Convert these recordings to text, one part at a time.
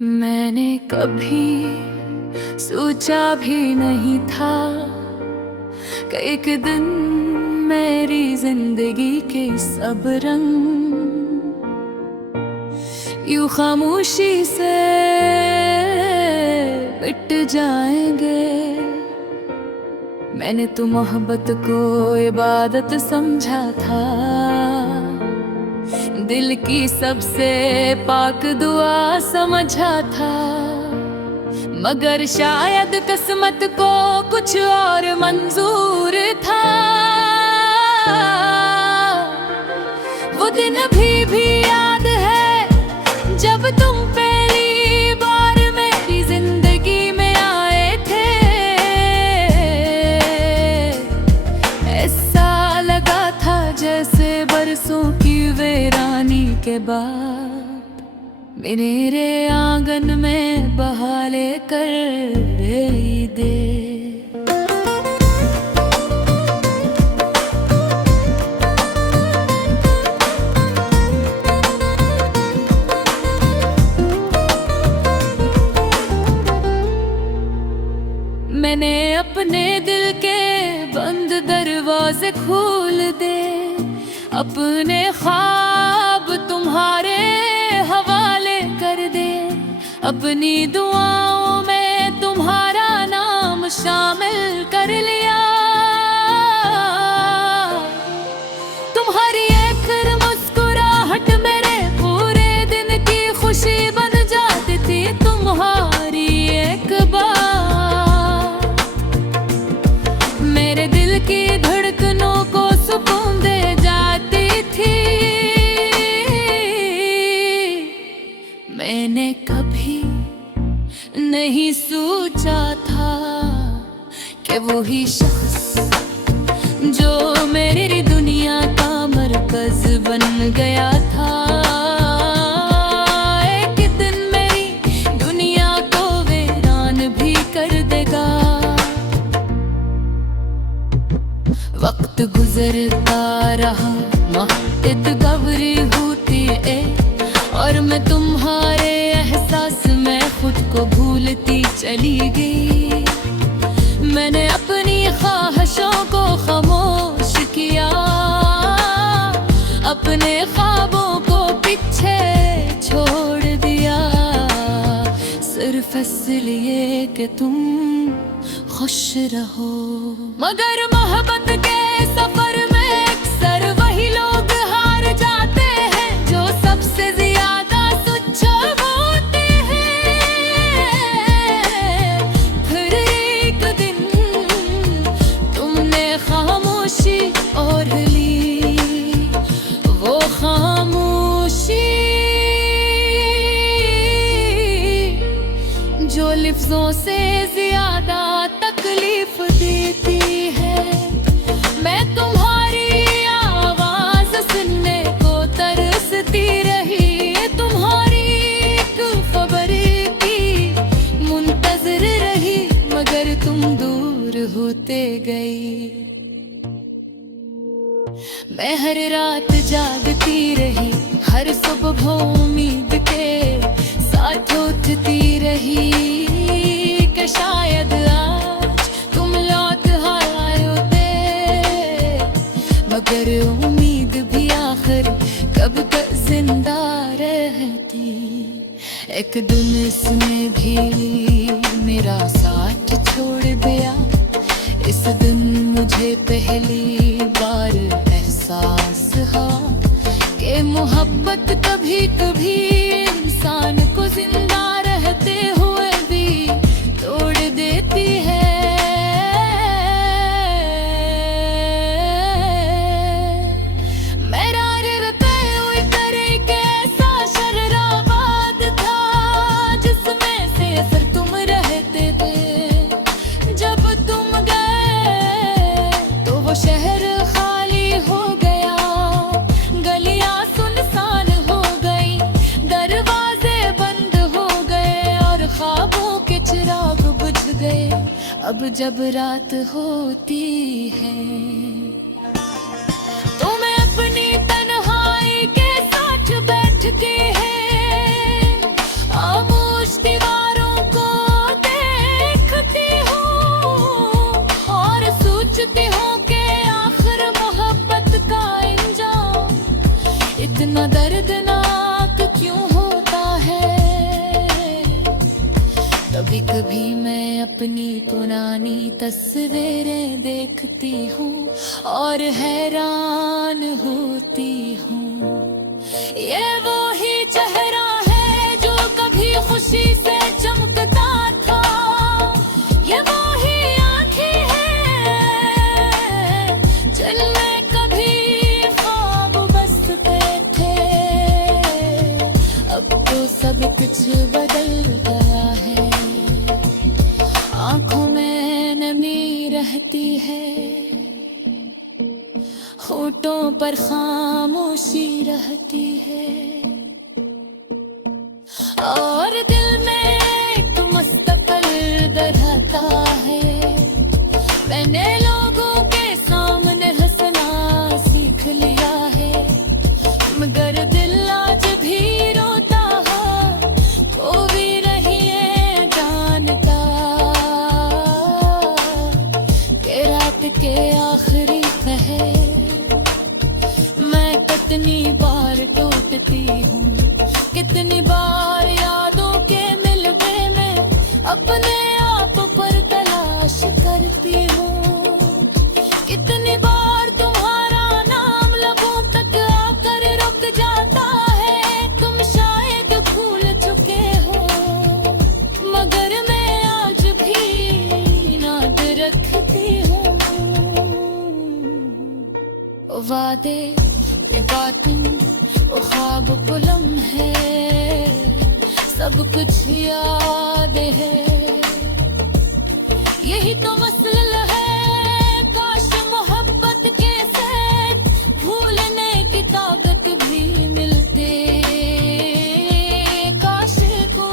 मैंने कभी सोचा भी नहीं था कि एक दिन मेरी जिंदगी के सब रंग यूं खामोशी से मिट जाएंगे। मैंने तो मोहब्बत को इबादत समझा था, दिल की सबसे पाक दुआ समझा था, मगर शायद किस्मत को कुछ और मंजूर था। वो दिन भी याद है जब तुम पहली बार मेरी जिंदगी में आए थे। ऐसा लगा था जैसे बरसों की वीरानी के बाद मेरे आंगन में बहाले कर दे। मैंने अपने दिल के बंद दरवाजे खोल दे, अपने ख्वाब तुम्हारे हवाले कर दे, अपनी दुआओं में तुम्हारा नाम शामिल कर लिया। तुम्हारी एक मुस्कुराहट मेरे पूरे दिन की खुशी बन जाती थी। तुम्हारी एक बात मेरे दिल की धड़कनों को सुकून दे जाती थी। मैंने कभी नहीं सोचा था कि वही शख्स जो मेरी दुनिया का मरकज बन गया था, एक दिन मेरी दुनिया को वीरान भी कर देगा। वक्त गुजरता रहा, मोहब्बत गवरी होती है, और मैं तुम्हारे एहसास में खुद को भूलती चली गई। मैंने अपनी ख्वाहिशों को खामोश किया, अपने ख्वाबों को पीछे छोड़ दिया, सिर्फ इसलिए कि तुम खुश रहो। मगर मोहब्बत के सफर में अक्सर वही लोग हार जाते हैं जो सबसे ज्यादा तुच्छ होते हैं। फिर एक दिन तुमने खामोशी ओढ़ ली, वो खामोशी जो लफ्जों से ज्यादा तकलीफ देती है। मैं तुम्हारी आवाज सुनने को तरसती रही, तुम्हारी एक खबर की मुंतजर रही, मगर तुम दूर होते गई। मैं हर रात जागती रही, हर सुबह उम्मीद के साथ उठती रही कि शायद आज तुम लौट आए, मगर उम्मीद भी आखिर कब तक जिंदा रहती। एक दिन इसने भी मेरा साथ छोड़ दिया, इस दिन मुझे पहली बार एहसास हुआ कि मोहब्बत कभी कभी इंसान को जिंदा रहते हुए भी तोड़ देती है। शहर खाली हो गया, गलियां सुनसान हो गई, दरवाजे बंद हो गए और ख्वाबों के चिराग बुझ गए। अब जब रात होती है तो मैं अपनी तन्हाई के साथ बैठ के है खामोश कभी मैं अपनी पुरानी तस्वीरें देखती हूँ और हैरान होती हूँ। ये वो ही चेहरा है जो कभी खुशी से चमकता था, ये वो ही आँखें हैं जिनमें कभी ख्वाब बसते थे। अब तो सब कुछ बदल गया है, आँखों में नमी रहती है, होठों पर खामोशी रहती है, और दिल में एक मुस्तकिल डर रहता है। मैंने लोगों के सामने हंसना सीख लिया है, मगर दिल आज भी रोता है, तो भी नहीं है जानता कि रात के आखिरी पहर मैं कितनी बार टूटती हूँ, कितनी बार यादों के मिलवे में अपने आप पर तलाश करती हूँ। कितनी बार तुम्हारा नाम लबों तक आकर रुक जाता है, तुम शायद भूल चुके हो, मगर मैं आज भी याद रखती हूँ। वादे बातें ख्वाब पुलम है, सब कुछ याद है, यही तो मसला है। काश मोहब्बत के साथ भूलने की ताकत भी मिलते, काश को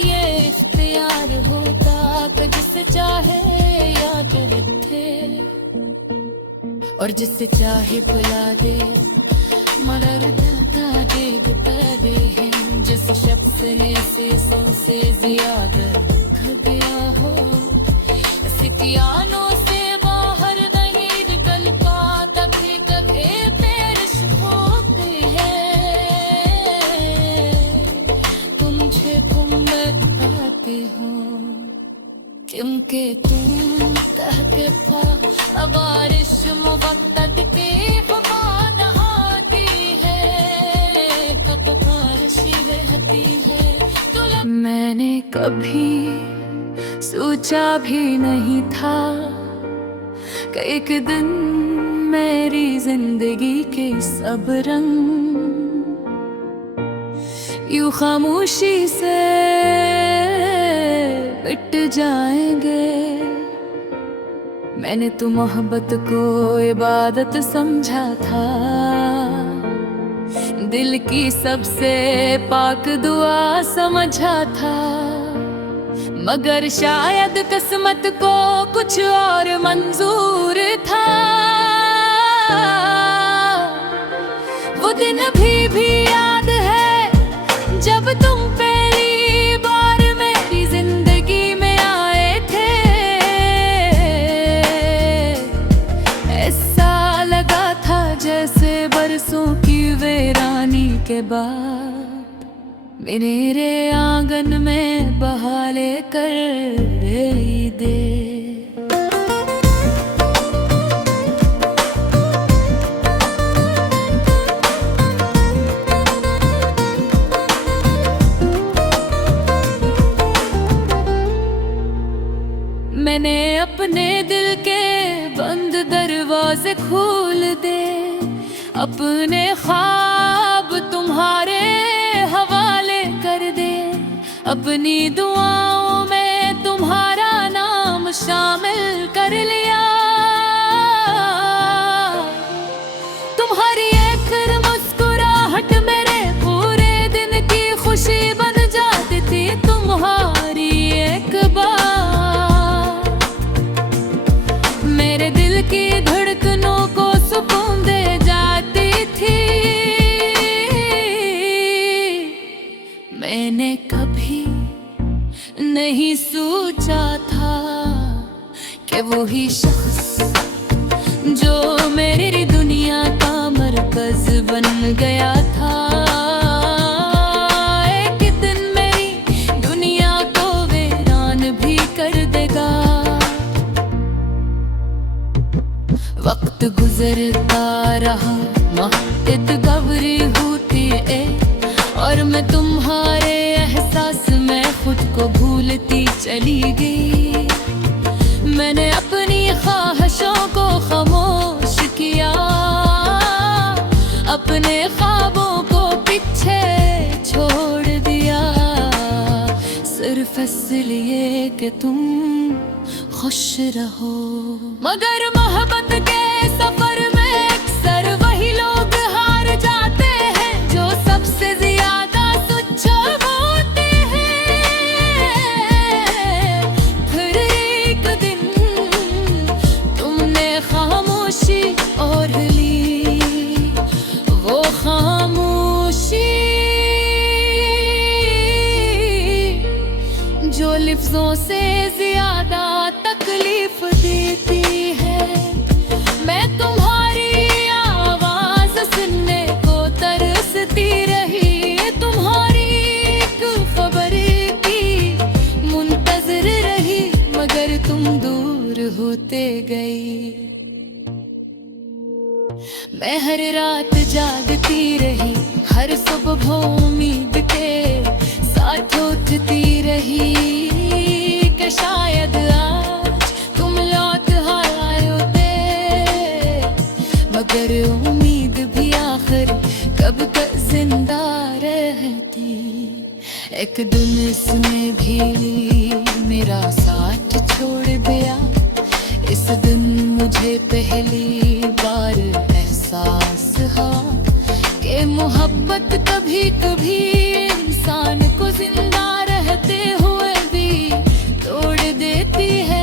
ये इख्तियार होता कि जिसे चाहे याद रखे और जिसे चाहे बुला दे। मगर दिलता देख पैदे हैं, जिस शख्स ने से सौ से ज्यादा रख गया हो, सितियानों से बाहर नहीं निकल पाता, कभी पेरिश होते हैं। तुमसे तुम बताते हो क्योंकि तुम तहके पा बारिश मुबत्तत के बबाद आती है, कब बारिश रहती है। मैंने कभी सोचा भी नहीं था कि एक दिन मेरी जिंदगी के सब रंग यूं खामोशी से मिट जाएंगे। मैंने तो मोहब्बत को इबादत समझा था, दिल की सबसे पाक दुआ समझा था, मगर शायद किस्मत को कुछ और मंजूर था। वो दिन भी याद है जब तुम पहली बार मेरी जिंदगी में आए थे। ऐसा लगा था जैसे बरसों की वीरानी के बाद मेरे आंगन में बहाले कर दे। मैंने अपने दिल के बंद दरवाजे खोल दे, अपने ख्वाब तुम्हारे हवाले कर दे, अपनी दुआओं में तुम्हारा नाम शामिल कर लिया। तुम्हारी एक मुस्कुराहट मेरे पूरे दिन की खुशी बन जाती थी, तुम्हारी एक बात मेरे दिल की धड़कनों को सुकून दे जाती थी। मैंने कभी नहीं सोचा था कि वो ही शख्स जो मेरी दुनिया का मरकज बन गया था, एक दिन मेरी दुनिया को वीरान बेतगबरी होती है और मैं तुम्हारे एहसास में खुद को भूलती चली गई। मैंने अपनी ख्वाहिशों को खामोश किया, अपने ख्वाबों को पीछे छोड़ दिया, सिर्फ इसलिए कि तुम खुश रहो। मगर मोहब्बत के सफर में अक्सर वही लोग हार जाते हैं जो सबसे ज्यादा तुच्छ होते हैं। फिर एक दिन तुमने खामोशी ओढ़ ली, वो खामोशी जो लफ्जों से ज्यादा तकलीफ देती है। मैं तुम्हारी आवाज सुनने को तरसती रही, तुम्हारी एक खबर की मुंतजर रही, मगर तुम दूर होते गई। मैं हर रात जागती रही, हर सुबह उम्मीद के साथ उठती रही कि शायद आज तुम लौट आयोगे, मगर उम्मीद भी आखिर कब तक जिंदा रहती। एक दिन इसने भी मेरा साथ छोड़ दिया, इस दिन मुझे पहली बार एहसास हुआ कि मोहब्बत कभी कभी इंसान को जिंदा रहते हुए भी तोड़ देती है।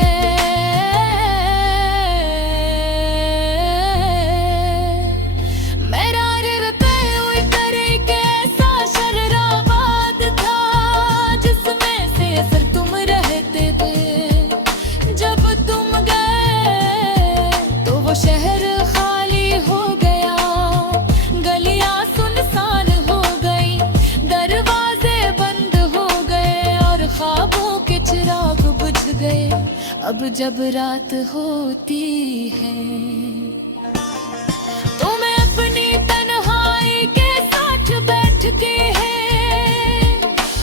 मेरा रिश्ता हुई करे के ऐसा शराबाद था जिसमें से असर तुम रहते थे। जब तुम गए तो वो शहर खाली हो गया, गलियां सुनसान हो गई, दरवाजे बंद हो गए और ख्वाबों के चिराग बुझ गए। अब जब रात होती है तो मैं अपनी तन्हाई के साथ बैठ के है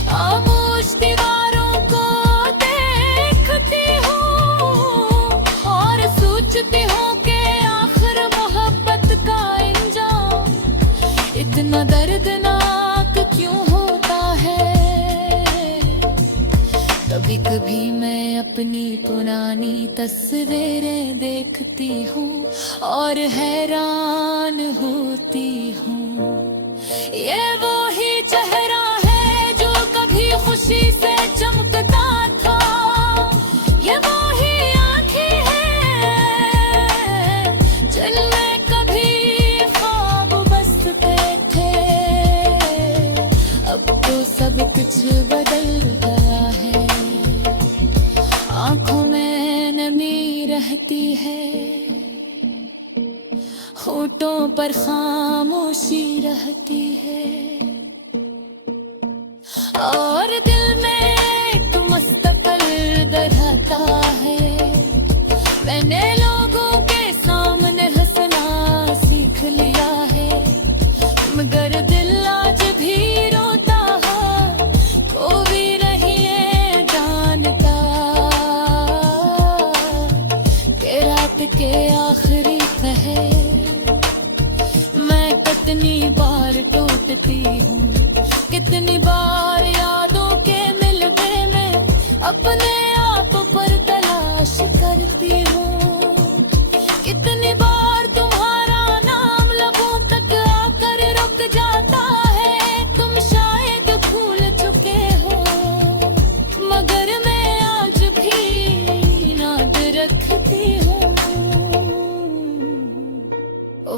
खामोश दीवारों को देखती हूँ और सोचती हूँ कि आखिर मोहब्बत का अंजाम इतना दर्दनाक क्यों होता है। कभी कभी मैं अपनी पुरानी तस्वीरें देखती हूँ और हैरान होती हूँ। ये वो ही चेहरा है जो कभी खुशी से चमकता था, ये वो ही आँखें हैं जिनमें कभी ख्वाब बसते थे। अब तो सब कुछ बदल गया है, आँखों में नमी रहती है, होठों पर खामोशी रहती है और दिल में एक मुस्तकिल डर रहता है। मैंने लोगों के सामने हंसना सीख लिया है, मगर दिल आज भी रोता है, कोई नहीं है जानता कि रात के आखिरी पहर मैं कितनी बार टूटती हूँ, कितनी बार यादों के मिलने में अपने आप पर तलाश करती हूँ, कितनी बार तुम्हारा नाम लबों तक आकर रुक जाता है। तुम शायद भूल चुके हो मगर मैं आज भी याद रखती हूँ।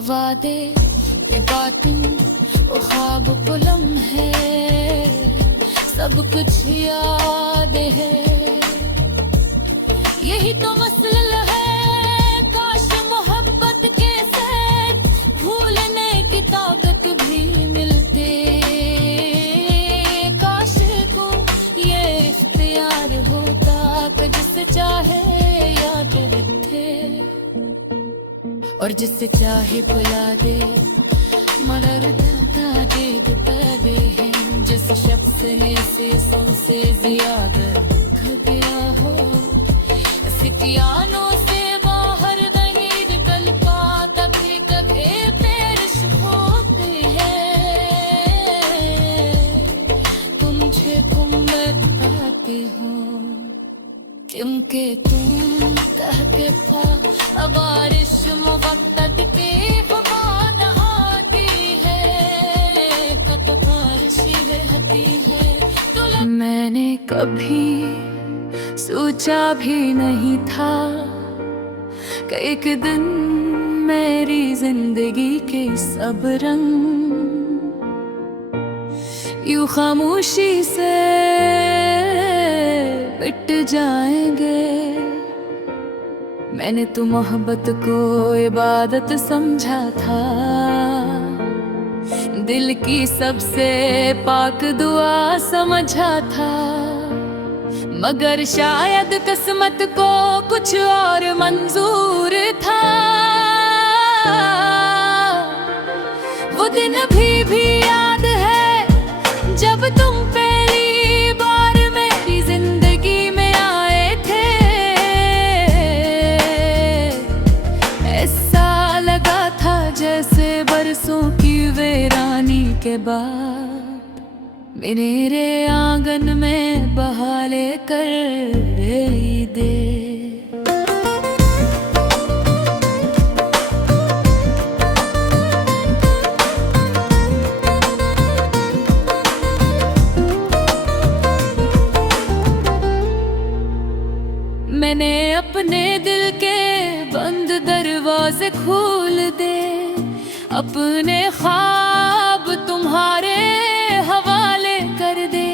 वादे बातें वो ख्वाब वो लम्हे सब कुछ याद है, यही तो मसला है। काश मोहब्बत के साथ भूलने की ताकत भी मिलते, काश को ये इख्तियार होता कि जिसे चाहे याद रखे और जिसे चाहे भुला दे, मगर जदीद पैदे हैं, जिस शख्स ने शीशों से ज्यादा खो गया हो। सितियानों से बाहर नहीं निकल पाता, भी कभी पेरिश होती है। तुझे मैं पाती हूँ क्योंकि तुम कहके पा बारिश मुवक्कत पे फुमान आती है, कत बारिशी बहती है। मैंने कभी सोचा भी नहीं था कि एक दिन मेरी जिंदगी के सब रंग यूं खामोशी से मिट जाएंगे। मैंने तो मोहब्बत को इबादत समझा था, दिल की सबसे पाक दुआ समझा था। मगर शायद किस्मत को कुछ और मंजूर था। वो दिन भी याद है जब तुम पहली बार मेरी जिंदगी में आए थे। ऐसा लगा था जैसे बरसों की वीरानी के बाद मेरे आंगन में बहाले कर दे। मैंने अपने दिल के बंद दरवाजे खोल दे, अपने ख्वाब तुम्हारे हवाले कर दे।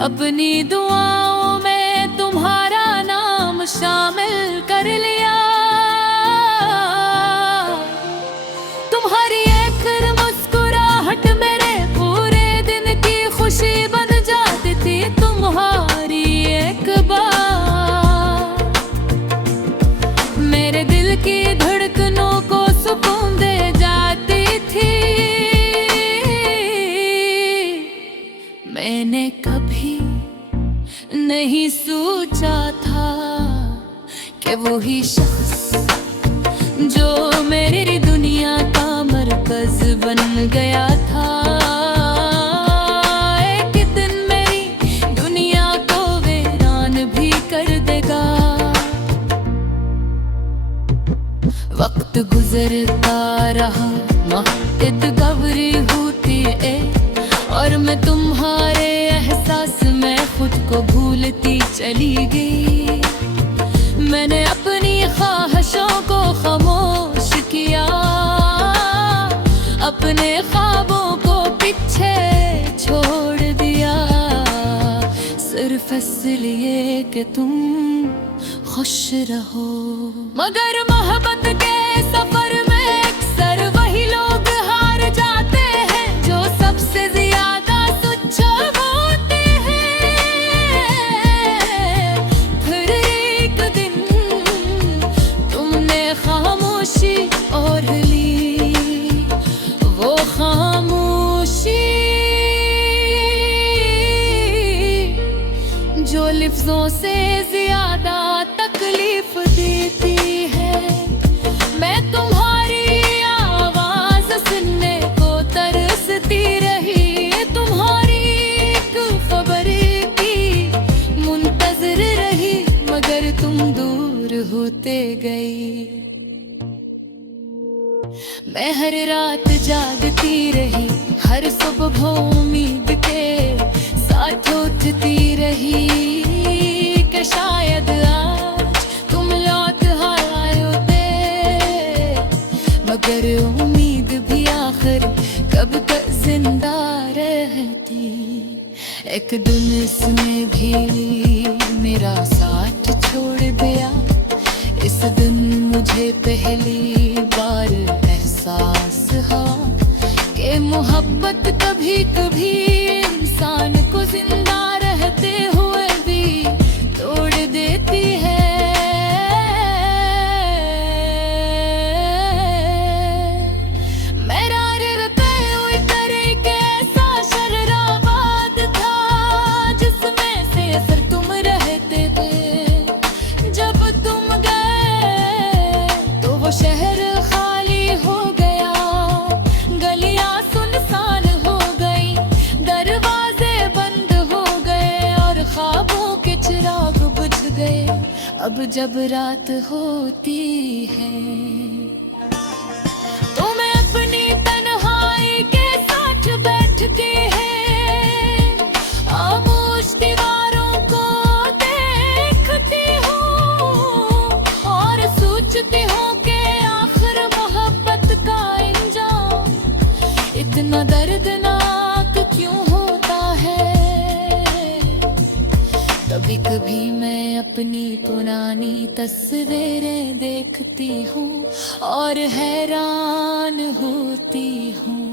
अपनी दुआओं में तुम्हारा नाम शामिल कर लिया। तुम्हारी एक मुस्कुराहट मेरे पूरे दिन की खुशी बन जाती थी। तुम्हारी एक बात मेरे दिल की धड़कनों को सुकून दे जाती थी। मैंने कभी नहीं सोचा था कि वही शख्स जो मेरी दुनिया का मरकज बन गया था, एक दिन मेरी दुनिया को वीरान भी कर देगा। वक्त गुजरता रहा, मोहब्बत गवरी होती है, और मैं तुम्हारे एहसास में खुद को भूलती चली गई। मैंने अपनी ख्वाहिशों को खामोश किया, अपने ख्वाबों को पीछे छोड़ दिया, सिर्फ इसलिए कि तुम खुश रहो। मगर मोहब्बत के सफर में अक्सर वही लोग हार जाते हैं जो सबसे ज्यादा तुच्छ होते हैं। फिर एक दिन तुमने खामोशी ओढ़ ली, वो खामोशी जो लफ्जों से ज्यादा तकलीफ देती है। मैं तुम्हारी आवाज सुनने को तरसती रही, तुम्हारी एक खबर की मुंतजर रही, मगर तुम दूर होते गई। मैं हर रात जागती रही, हर सुबह उम्मीद के साथ उठती रही कि शायद आज तुम लौट आयोगे। मगर उम्मीद भी आखिर कब तक जिंदा रहती। एक दिन इसने भी मेरा साथ छोड़ दिया। इस दिन मुझे पहली बार एहसास हुआ कि मोहब्बत कभी कभी इंसान को जिंदा रहते हुए भी तोड़ देती है। मेरा चिराग बुझ गए अब जब रात होती है। तो मैं अपनी तन्हाई के साथ बैठ के है खामोश दीवारों को देखती हूँ और सोचती हूँ कि आखिर मोहब्बत का अंजाम इतना दर्दनाक क्यों होता है। कभी कभी मैं अपनी पुरानी तस्वीरें देखती हूँ और हैरान होती हूँ।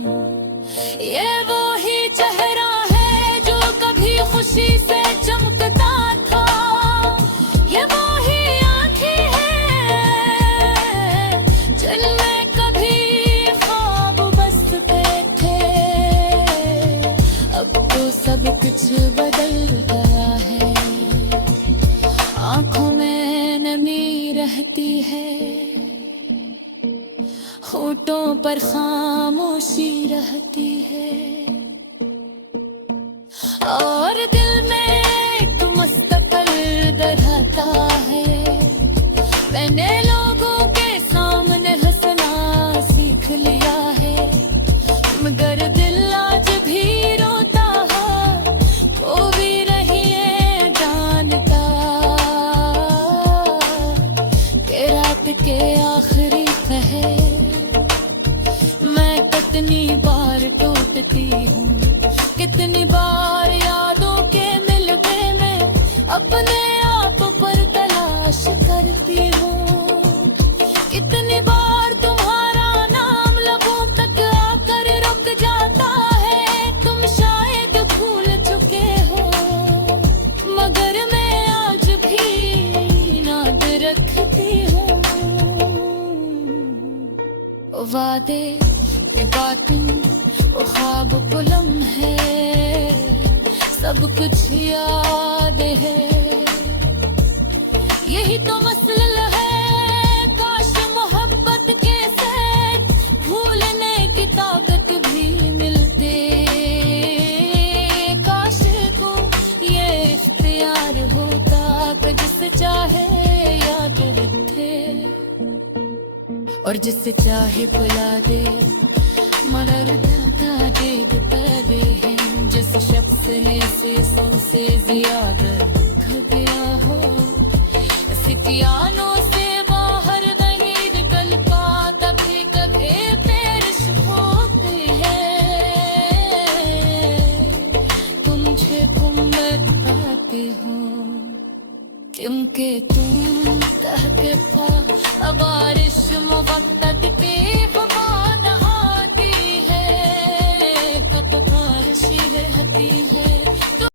ये वो ही चेहरा है जो कभी खुशी से चमकता था, ये वो ही आँखें हैं जिनमें कभी ख्वाब बसते थे। अब तो सब कुछ बदल गया है, आँखों में नमी रहती है, होठों पर खामोशी रहती है और दिल में एक मुस्तकिल रहता है। मैंने लोगों के सामने हंसना सीख लिया है, मगर दिल आज भी रोता है, वो भी नहीं है जानता कि रात के आखिरी पहर मैं कितनी बार टूटती हूँ, कितनी बार यादों के मिलवे में अपने आप पर तलाश करती हूँ। कितनी बार तुम्हारा नाम लबों तक आकर रुक जाता है, तुम शायद भूल चुके हो, मगर मैं आज भी याद रखती हूँ। वादे बातें वो ख्वाब पुलम है, सब कुछ याद है, यही तो मसला है। काश मोहब्बत के साथ भूलने की ताकत भी मिलते, काश को ये इख्तियार होता कि जिसे चाहे याद रखे और जिसे चाहे भुला दे। मगर ताजीब पैदे हैं जिस शख्स ने शीशों से ज्यादा खो गया हो, सितियानों से बाहर नहीं निकल पाता, भी कभी पेरिश होते हैं। तुमसे तुम बताते हो क्योंकि तुम तहके पा बारिश मुवक्कत के